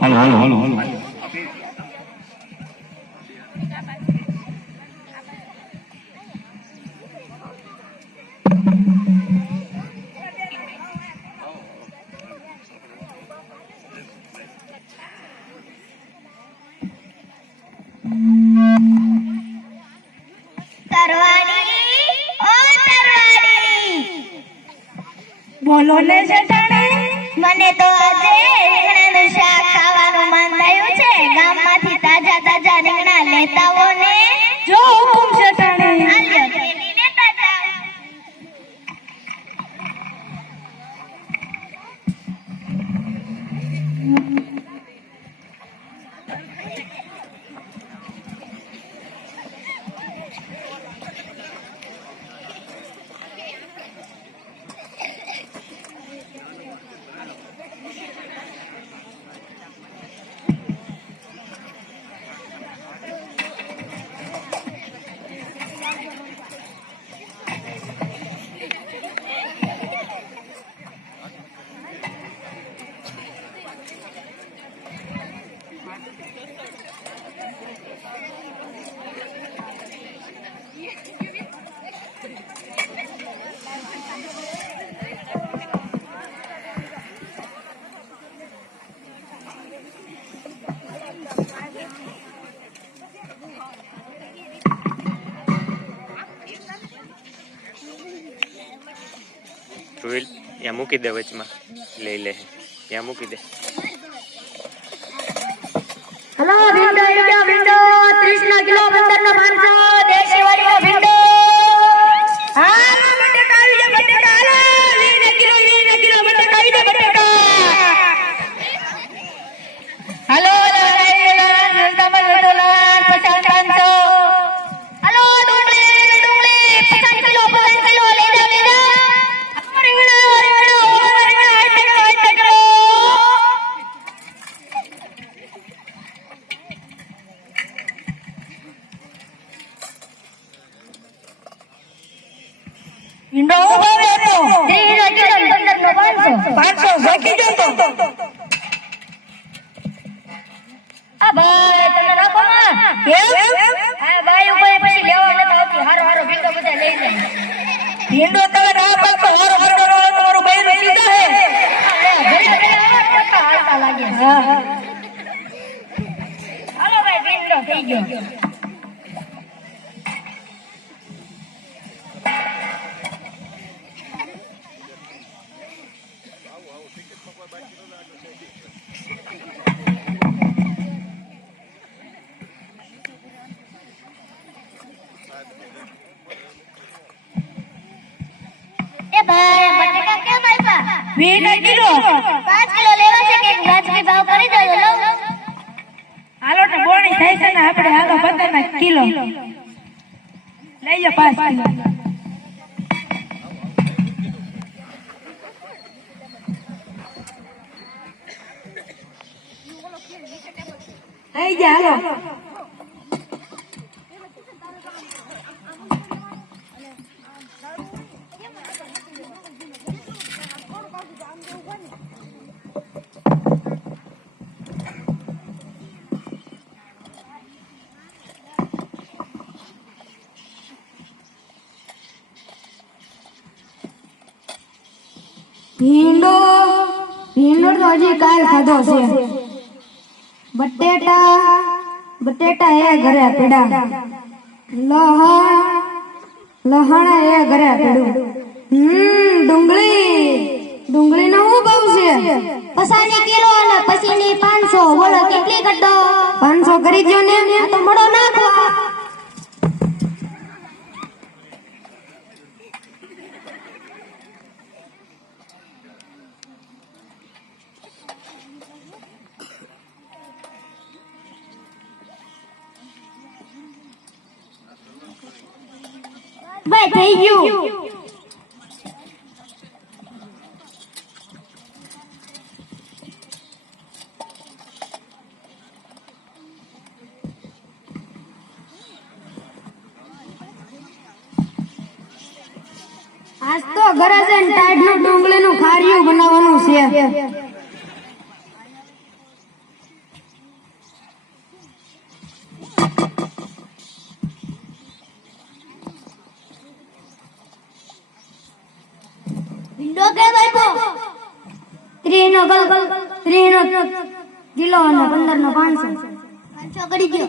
હાલો હાલો હાલો હાલો. બોલો ને શેઠાણી મને તો આજે રીંગણાનું શાક ખાવાનું મન થયું છે. ગામમાંથી તાજા તાજા રીંગણા લેતા આવો ને જો હુકુમ શેઠાણી આલ્યો થેલી લેતા જાઓ ટુવિલ ત્યાં મૂકી દે વચમાં. લઈ લે. ત્યાં મૂકી દે. 30 ના કેમ? આ ભાઈ ઉપર પછી લેવા નથી આવતી હારો હારો ભીંડો બધા લઈ જાય ઈંડો તમે ના પાડતો હારો હારો હારો તમારું બૈરું લીધા હે. ભીંડો પેલા હાલતા લાગે. હા હા. હાલો ભાઈ ભીંડો થઈ ગયો. વીને કિલો પાંચ કિલો લેવા છે કે વ્યાજબી ભાવ કરી દો લો. હાલો ને બોણી થાય છે ને આપણે હાલો પંદર કિલો. લઈ લો કિલો. થઈ ગયા હાલો. ભીંડો ભીંડો તો હજી કાલ ખાધો છે. બટેટા બટેટા એ ઘરે પેડા. લહણ લહણ એ ઘરે પીડું. હમ ડુંગળી. ડુંગળી નો શું ભાવ છે? પસાની કિલો અને પછીની પાંચસો. બોલો કેટલી કરતો પાંચસો કરી દો ને. તો મોડો નાખવા ભાઈ થઈ ગયું ત્રીસ કિલો અને પંદર નો પાંચસો પાંચસો કરી ગયો.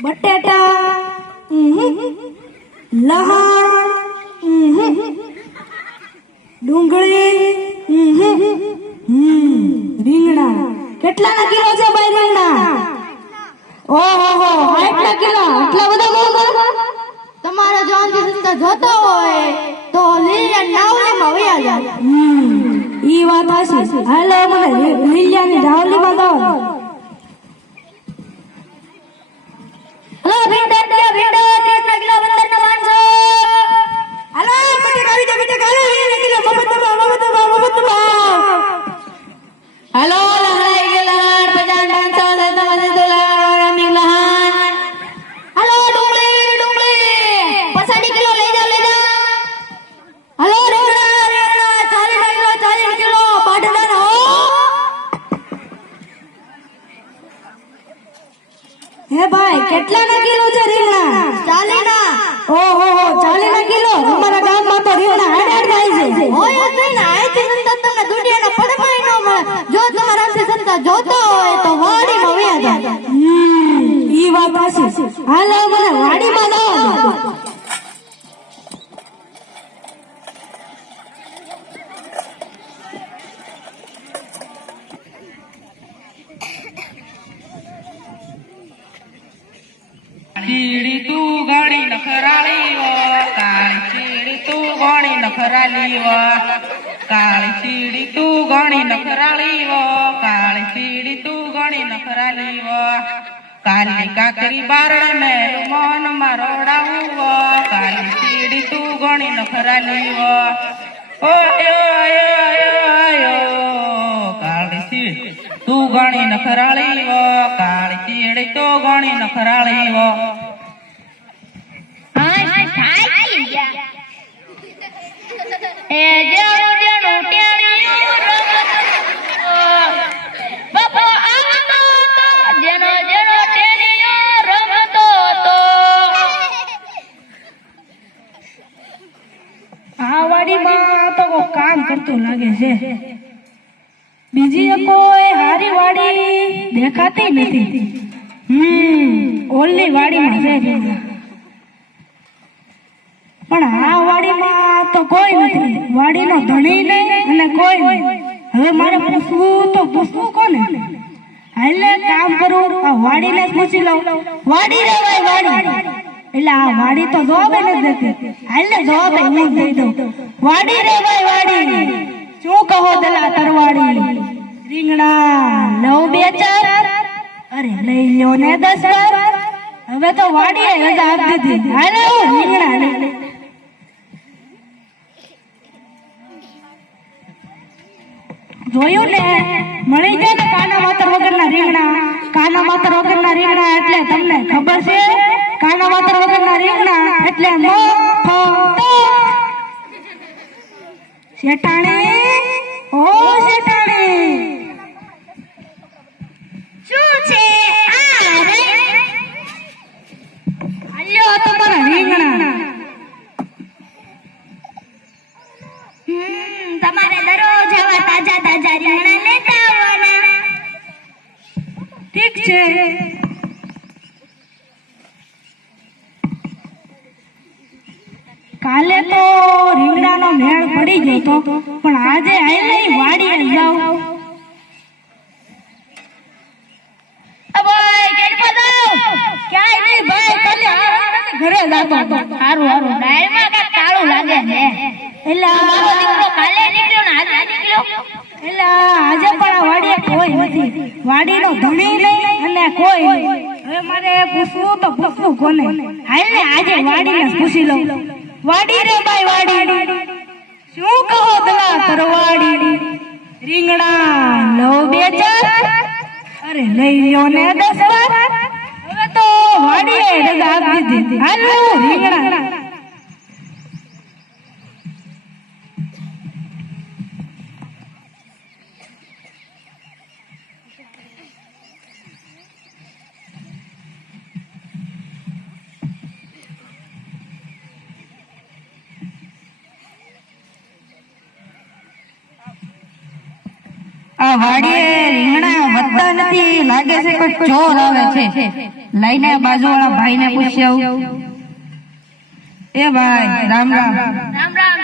બટેટા. લહાણ. ડુંગળી. રીંગણા કેટલાના કિલો છે ભાઈ રીંગણા ઓહો હો આટલા કિલો આટલા બધા મોંઘા તમારે જો આનથી સસ્તા જોતા હોય તો લીલિયા નાવલી માં વયા જાય ઈ વાત હાચી હાલો, મને લીલિયાની નાવલી માં હલો હાચી હાલો, મને વાડીમાં ચીડી તું ગણી નખરાલી કાળી ચીડી તું ગણી નખરાલી કાળી ચીડી તું ગણી નખરાળી વો કાળી ચીડી તું ઘણી નખરાલી વો કાલી કાકરી બારણે મેલું મોન મારોડાવું વો પીડી ચીડી તું ગણી નખરાલી વો ઓયો આયો આયો આયો કાળી ચીડી તું ગણી નખરાળી કાળી ચીડી તો ગણી નખરાળી નથી હમ ઓલી વાડીમાં છે. પણ આ વાડીમાં તો કોઈ નથી. વાડીનો ધણી નહીં અને કોઈ નહીં. હવે મારે પૂછવું તો પૂછવું કોને? હાલે કામ કરું, આ વાડીને પૂછી લઉં. વાડી રે ભાઈ, વાડી. એટલે આ વાડી તો જવાબ જ નથી. હાલે જવાબ હું દઈ દઉં. વાડી રે ભાઈ, વાડી. શું કહો દલા તરવાડી? અરે લઈ લ્યો ને દસ બાર હવે તો વાડીએ રજા દીધી. હાલે રીંગણા જોયું ને? મળી જાય ને કાના માતર વગરના રીંગણા? કાના માતર વગરના રીંગણા એટલે તમને ખબર છે? કાના માતર વગરના રીંગણા એટલે મફત શેટાણી કાલે તો રીંગણાનો મેળ પડી ગયો તો પણ આજે આઈને વાડીએ રીંગણાને ઘરે જાતો હારું હારું. ડાયરમાં કાંઈક કાળું લાગે છે. એટલે મારો દીકરો કાલે નીકળ્યો ને આજે નીકળ્યો. એટલે આજે પણ આ વાડીએ કોઈ નથી. વાડીનો ધણી નહીં અને કોઈ હવે મારે પૂછવું તો પૂછવું કોને? હાલ ને આજે વાડીને પૂછી લઉં. વાડી રે ભાઈ વાડી. શું કહો દલા તરવાડી રીંગણા લો બે ચાર અરે લઈ લ્યો ને દસ બાર હવે તો વાડીએ રજા આપી દીધી. હાલો, રીંગણા. વાડીએ રીંગણા વધતા નથી. લાગે છે કોઈ ચોર આવે છે. લઈને બાજુવાળા ભાઈને આવું એ ભાઈ રામ રામ. રામ રામ.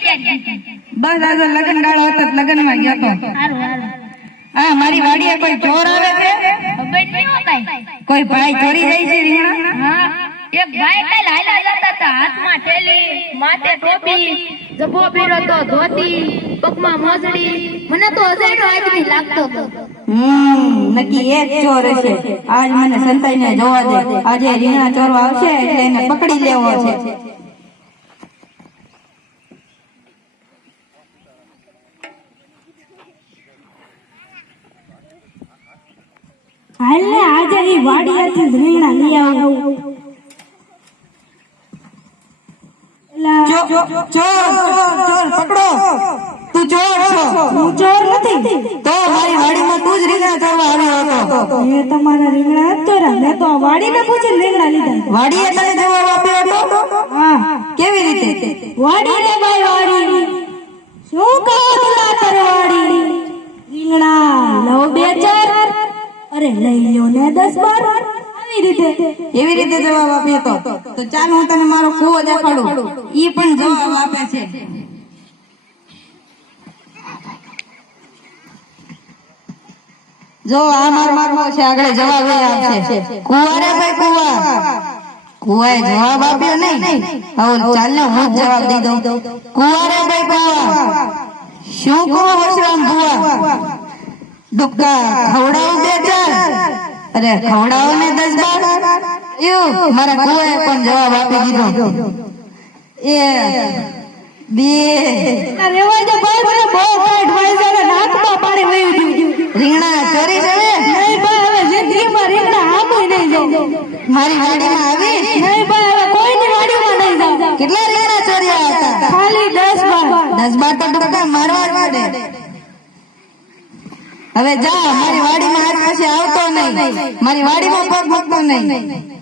ક્યાં બે બસ આજે લગન ગાળો હતો લગનમાં ગયો તો. હા મારી વાડીએ કોઈ ચોર આવે છે? ખબર નહીં હો કાંઈ. કોઈ ભાઈ ચોરી જાય છે રીંગણા? હા. એક ભાઈ કાલ હાલ્યા જતા હતા હાથમાં થેલી માથે ટોપી જભો પહેર્યો તો ધોતી પગમાં મોજડી. મને તો અજાયણો આદમી લાગતો હતો. હમ નક્કી એક ચોર છે આજ મને સંતાઈને જોવા દે. આજે રીણા ચોરવા આવશે એટલે એને પકડી લેવો છે. હાલ ને આજે એ વાડીએથી રીણા લઈ આવું એલા, વાડીએ કેવી રીતે શું કહો તુલા બે ચાર. અરે લઈ લ્યો ને દસ બાર. આવી રીતે એવી રીતે જવાબ આપ્યો હતો તો ચાલ, હું તને મારો કુવો દેખાડું. ઈ પણ જવાબ આપે છે. જો, આ મારો મારવો છે, આગળ જવાબ એ આપશે. કુવારે ભાઈ કુવા. કુવાએ જવાબ આપ્યો નહીં. હવે ચાલને હું જવાબ દઈ દઉં. કુવા રે ભાઈ કુવા. શું કહો, વસરામ કુવા? દુક્કા ખવડાવ અરે ખવડાવો ને દસ બાર. એવું મારા કુવાએ પણ જવાબ આપી દીધો. એ બે. રેવા દે ભાઈ મને બહુ પેટ ભાઈ જરા નાકમાં પાણી વહી ગયું. રીંગણા ચોરી જવે નહીં ભાઈ હવે જિંદગીમાં રીંગણા આપી નહીં જાઉં મારી વાડીમાં આવી? નહીં ભાઈ હવે કોઈની વાડીમાં નહીં જાઉં. કેટલા રીંગણા ચોર્યા હતા? ખાલી દસ બાર. દસ બાર તો ડુક્કા મારવા જ પડે. હવે જા મારી વાડીમાં હાથ પછી આવતો નહીં. મારી વાડીમાં પગ મૂકતો નહીં.